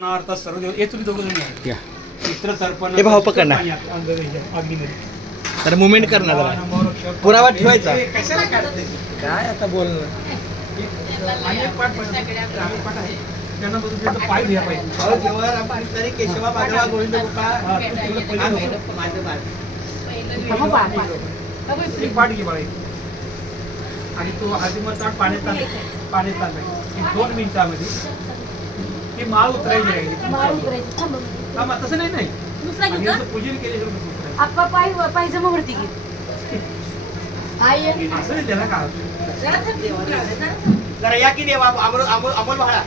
अर्थ सर्व देव हे तुम्ही दोघं जण या मित्र तर्पण हे भाऊ पकडणार. अग्नीमध्ये तर मुवमेंट करणार जरा. पुरावा ठेवायचा. हे कशाला काढते? काय आता बोलणं आणि एक पाठ पण- ग्रामीण पाठ आहे. त्यांना बघून त्यांचा पाय पाहिजे अहो, जेव्हा केशवा माधवा गोविंद गोपाळ हा, तू तिकडे पहिले आम्ही बसव. माझं बाळ. एक पाठ घे बाळा एक. आणि तो हातीमध्ये ताट पाण्यात चाललाय पाण्यात चाललाय एक दोन मिनिटामध्ये ती माळ उतरायची आहे. थांबा, तसं नाही नाही. आणि याचं पूजन केल्याशिवाय कसं उतरायचं? आप्पा पाय पायजमावरती घे. असं नाही त्याला का? जरा या की देवा अमोल अमोल अमोल भाडा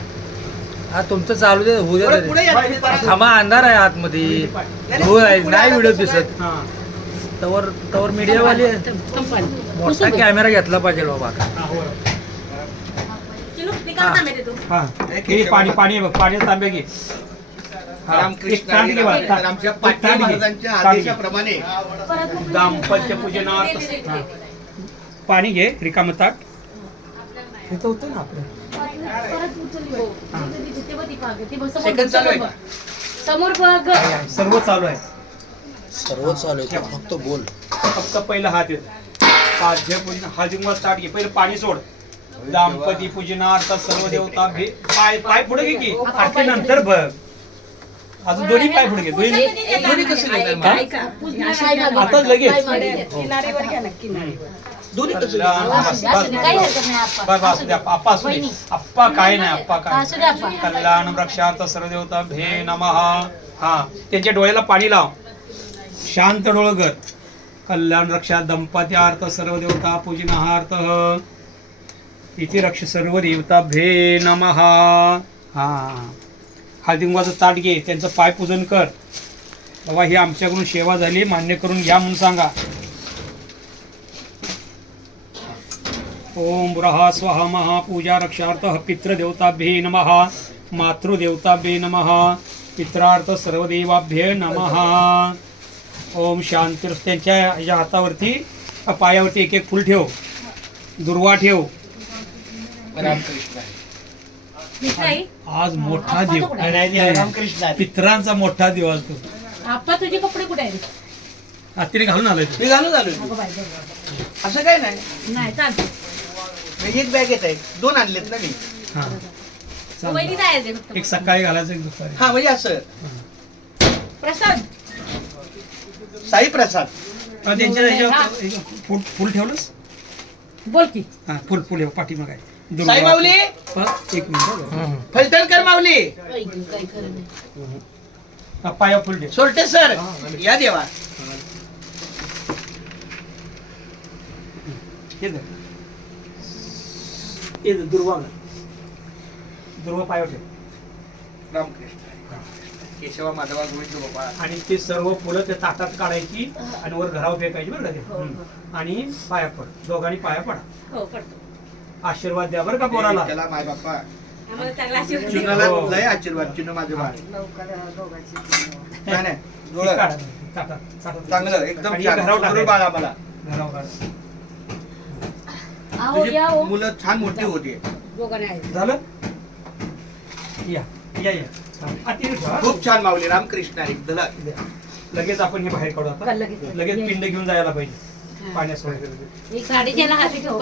हा तुमचं चालू दे होऊ दे पुढे या तुम्ही परत. थांबा अंधार आहे आतमध्ये. धूळ आहे नाही व्हिडिओ दिसत. हा. तवर तवर मीडियावाले मोठा कॅमेरा घेतला पाहिजे बाबा. हा हो हा. हे. पाणी पाणी आहे बघ पाण्याचा घे. हा, एक घे एक पाटील घे, महाराजांच्या घे. आदेशाप्रमाणे परत मग दाम्पत्य हा. पाणी घे रिकाम ताट इथं होतं ना आपलं. परत उचल बघ. तिथे- तिथे- तिथे बघ ती पाग. ती बघ, समोर सेकंद बघ, चालू आहे. समोर बघ. समोर बघ. आहे, सर्व चालू आहे. सर्व चालू आहे. फक्त बोल. फक्त पहिलं हात येत. पाद्य पूजन हळदीमुळे ताट घे. पहिलं पाणी सोड. दाम्पती पूजनार्थ सर्व देवता भे पाय पाय पुढे घे की? आरती नंतर बघ. अजून दोन्ही पाय पुढे घे. दोन्ही दोन्ही कसं घेताय ऐका. आता लगेच. किनारीवर घ्या ना, किनारीवर. दोन्ही कसं घेताय? हरकत नाही आप्पा. बरं, बरं, असू दे, आप्पा. आप्पा असू दे. आप्पा काय नाही आप्पा काय असू दे आप्पा. कल्याण वृक्षार्थ सर्व देवता भे नमः. हा. त्यांच्या डोळ्याला पाणी लाव. शांत डोळं कर. कल्याण रक्षा दंपत्यार्थ सर्व देवता पूजनार्थ इथे रक्ष सर्व देवता भे नमः. हा. हळदिंबाचं ताट घे त्यांचं पाय पूजन कर. बाबा ही आमच्याकडून सेवा झाली मान्य करून घ्या म्हणून सांगा. ओम ब्रहा स्वहा महा पूजा रक्षार्थ पितृदेवताभ्ये नमः. मातृदेवताभ्ये नमः. पित्रार्थ सर्वदेवाभ्ये नमः. ओम शांती त्यांच्या या हातावरती पायावरती एक एक फुल ठेव. दुर्वा ठेव. रामकृष्ण दुसरं आहे? आज मोठा आप्पा देव तो कुठे आहे? रामकृष्ण आहे. पित्रांचा मोठा देव आज तो. आप्पा तुझे कपडे कुठे आहेत? हातीने घालून आलाय तो. मी घालून बघ. असं काय नाही. नाही चालतं. मी एक बॅग येत आहे. दोन आणलेत ना मी. हा. एक सकाळी घालायचं एक दुपारी. हा म्हणजे असं. प्रसाद. साई प्रसाद. त्यांच्या फुल फुल ठेवलंस? बोल की. हा फुल फुल पाठीमाग आहे. साई माऊली? हा, एक मिनिट फलटणकर माऊली. हा, पाया फुल ठेव सोरटे सर. या देवा. हे. हे दुर्वा. दुर्वा रामकृष्ण. केशवा माधवा गोविंद आणि ते सर्व फुलं त्या ताटात काढायची आणि वर घरावर फेकायची बरं का ते. हम्म. आणि पाया पड. दोघांनी पाया पडा. हो पडतो. आशीर्वाद द्या बरं का पोराला त्याला माय बाप्पा आम्हाला चांगला आशीर्वाद दे. चिन्हाला हो. लय आशीर्वाद चिन्ह माझं बाळ नाही नाही हे डोळं. काढा. ताटात, ताटात. चांगलं एकदम आणि छान घरावर सुंदर टाकायचं. बाळ आम्हाला घरावर काढा. आहो या तुझी मुलं छान मोठी होती दोघांनी झालं या या या हा, ठेवा. खूप छान माऊली रामकृष्ण. लगेच आपण हे बाहेर काढू आता का लगेच? लगेच पिंड घेऊन जायला पाहिजे हाती ठेव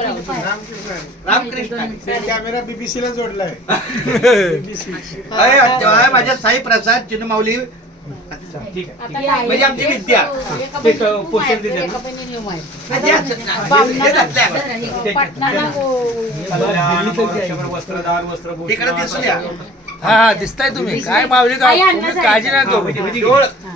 रामकृष्ण. हरी. कॅमेरा बीबीसी ला जोडलाय. अय, अय, माझ्या साई प्रसाद ठीक आहे म्हणजे आमची विद्या. एक, अ, पोषण दे द्या ना. म्हणजे असं- हे. हा हा. दिसताय तुम्ही. काय मावली का आई तुम्ही आणण्यासाठी. काळजी नाही हा, करू.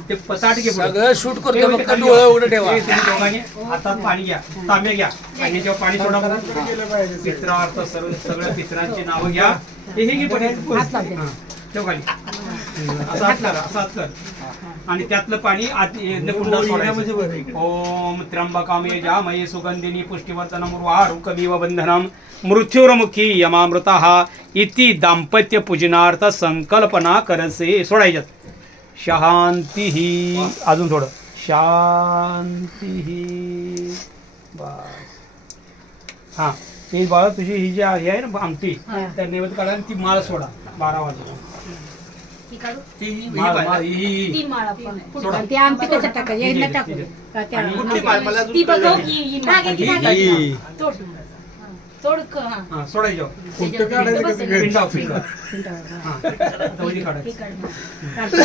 ते पसाट घे पुढं. सगळं शूट करतो फक्त खाली डोळे. उघडं ठेवा. तुम्ही दोघांनी हातात पाणी घ्या तांबे घ्या. आणि जेव्हा पाणी सोडा बघा. केलं पाहिजे पित्रार्थ सर्व सगळ्या पित्रांची नावं घ्या. हे हे घे पण हा, ठेव खाली. असा हात कर असा हात कर आणि त्यातलं पाणी आत यज्ञ कुंडात सोडायचं. ओम त्र्यंबकामे जामये सुगंधिनी पुष्टिवर्धनम उर्वारुकमिव बंधनम मृत्युर्मुखी यमामृता इति दाम्पत्य पूजनार्थ संकल्पना करसे सोडायच्यात. शांती। ही अजून थोडं. शांती। ही बस. हा. ते बाळा तुझी ही जी आहे आहे ना आमटी. त्या नैवेद्य काढा आणि ती माळ सोडा बारा वाजता. ती ही माळ, ही, ही, ही. ती माळ आपण सोडा. ते आमटी टाकायची टाकू. का त्या ती बघ हो. ही ही धाग्याची ही. ही. तोड हा. तोड क- हा. हा, सोडायचं कुठं काढायचं बस, कसं काय? पिंडाव पिंडाव पिंटावर. हा जाऊ दे हे काढायचं काढ. काढतो.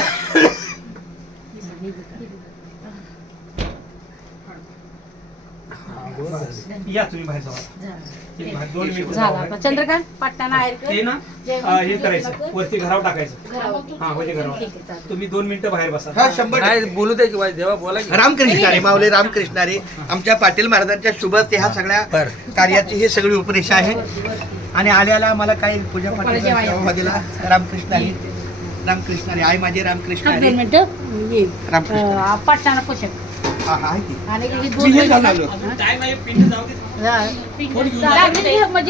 या तुम्ही बाहेर जावा. दोन मिनिटं चंद्रकांत पट्टाना ते ना हे करायचं. वरती घरावर टाकायचं. हा वरती घरावर. तुम्ही दोन मिनिटं बाहेर बसा. हा शंभर. बोलू दे की बाई देवा बोला की. रामकृष्णारे माऊली रामकृष्णारे. आमच्या पाटील महाराजांच्या शुभ ते ह्या सगळ्या. कार्याची ही सगळी उपरेषा आहे. आणि आल्याला आम्हाला काही पूजा. पाठ दिला रामकृष्ण आहे. रामकृष्ण आई माझे रामकृष्ण थांब दोन आहे मिनिटं. ये रामकृष्ण. पट्टाना पोषक हा हा आहे की आणि हे मी दोन हे घालून मिनिटं आलो. टाइम आहे पिंड जाऊ दे जा. पिंड- लागली की म्हणजे